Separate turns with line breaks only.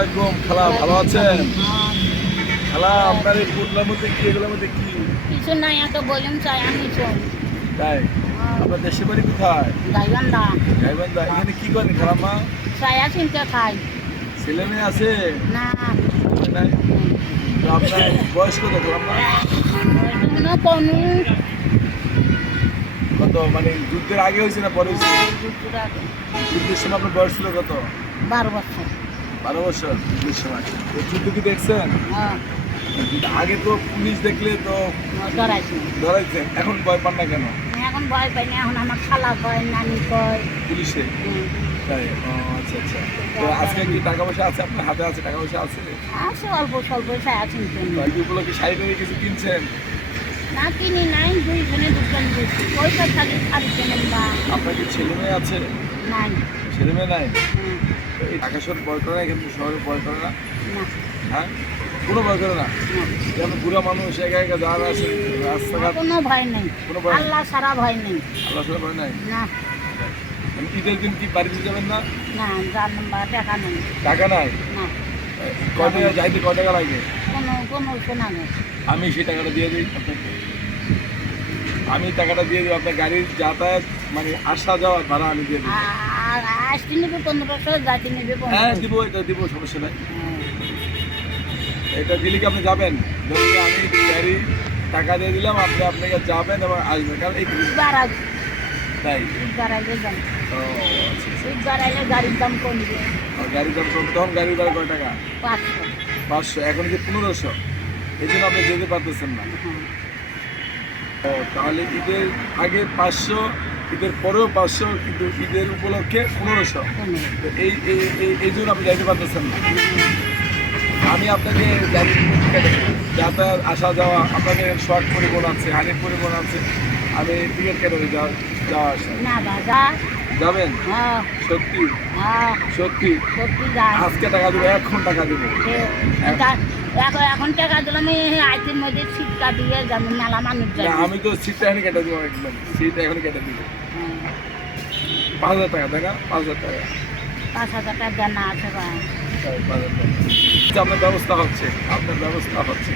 আলাইকুম খালা ভালো আছেন? খালা আপনার এই পুটলার মধ্যে কি এগুলোর মধ্যে কি?
কিছু নাই এত বলুন চাই আমি
তাই? আপনার দেশে বাড়ি কোথায়?
গাইবান্ধা।
গাইবান্ধা এখানে কি করেন খালাম্মা?
ছায়া চিনতে খাই।
ছেলে মেয়ে আছে?
না।
আপনার বয়স কত খালাম্মা? কত মানে যুদ্ধের আগে হয়েছে না পরে হয়েছে? যুদ্ধের সময় আপনার বয়স ছিল কত?
বারো বছর।
বারো বছর সময়। তো যুদ্ধ কি দেখছেন?
হ্যাঁ।
আগে তো পুলিশ দেখলে তো ধরাইছেন এখন ভয় পান না কেন?
এখন ভয় পাই না এখন আমার খালা কয় নানি কয়।
পুলিশে? তাই? আচ্ছা আচ্ছা। তো আজকে কি টাকা পয়সা আছে? আপনার হাতে আছে টাকা পয়সা আছে?
আছে অল্প স্বল্প চিনতে
তো উপলক্ষে শাড়ি টাড়ি কিছু কিনছেন?
না কিনি নাই দুইজনে দিচ্ছি খালি শাড়ি কেনেন বা?
আপনার কি ছেলে মেয়ে আছে?
নাই।
ছেলে মেয়ে নাই? এই ঢাকা শহর ভয় করে না এখানে শহরে ভয় করে না? হ্যাঁ? কোনো ভয় করে না?
না
বুড়া মানুষ একা একা যাওয়ার আসে রাস্তাঘাট।
কোনো ভয় নেই।
কোনো ভয়
আল্লাহ সারা ভয় নেই।
আল্লাহ সালা ভয় নাই?
না।
মানে ঈদের দিন কি বাড়িতে যাবেন না?
না যার নাম্বার টাকা নেই।
টাকা নাই?
না।
কয় টাকা যাইতে কয় টাকা লাগে?
কোনো কোনো শোনা নেই।
আমি সেই টাকাটা দিয়ে দিই আপনাকে। আমি টাকাটা দিয়ে দিই আপনার গাড়ির যাতায়াত মানে আসা যাওয়া ভাড়া আমি দিয়ে দিই।
আর আসতে নেবে পনেরোশো যাতে নেবে
হ্যাঁ দিব এটা দিব সমস্যা নাই।
হ্যাঁ।
এটা দিলে কি আপনি যাবেন? ধরুন আমি গাড়ি টাকা দিয়ে দিলাম আপনি আপনাকে যাবেন এবং আসবেন। কারণ এই
ঈদবার আগ
তাই?
ঈদ বাড়াইলে যান।
ও আচ্ছা আচ্ছা।
বাড়াইলে গাড়ির দাম কমবে।
গাড়ির দাম কম তখন গাড়ির ভাড়া টাকা?
পাঁচশো।
পাঁচশো। এখন যে পনেরোশো? এই জন্য আপনি যেতে পারতেছেন না।
হ্যাঁ।
তাহলে ঈদের আগে পাঁচশো, ঈদের পরেও পাঁচশো, কিন্তু ঈদের উপলক্ষে পনেরোশো। এই, এই- জন্য আপনি যাইতে পারতেছেন না। আমি আপনাকে যাতায়াত, আসা যাওয়া আপনাকে শর্ট পরিবহন আছে হানির পরিবহন আছে, আমি টিকিট কেটে যাওয়া আসা। যাবেন?
হ্যাঁ।
সত্যি?
হ্যাঁ।
সত্যি?
সত্যি
আজকে টাকা দেবো এখন টাকা দেবো।
এখন এখন টাকা দিলাম এই আইটির মধ্যে সিটটা দিয়ে যাব মেলা মানুষ
না আমি তো সিটটা এখন কেটে দেবো একদম। সিট এখন কেটে দিব।
হ্যাঁ।
পাঁচ হাজার টাকা টাকা পাঁচ হাজার টাকা।
পাঁচ হাজার টাকা দেনা আছে
হাজার টাকা। আচ্ছা, আপনার ব্যবস্থা হচ্ছে আপনার ব্যবস্থা হচ্ছে।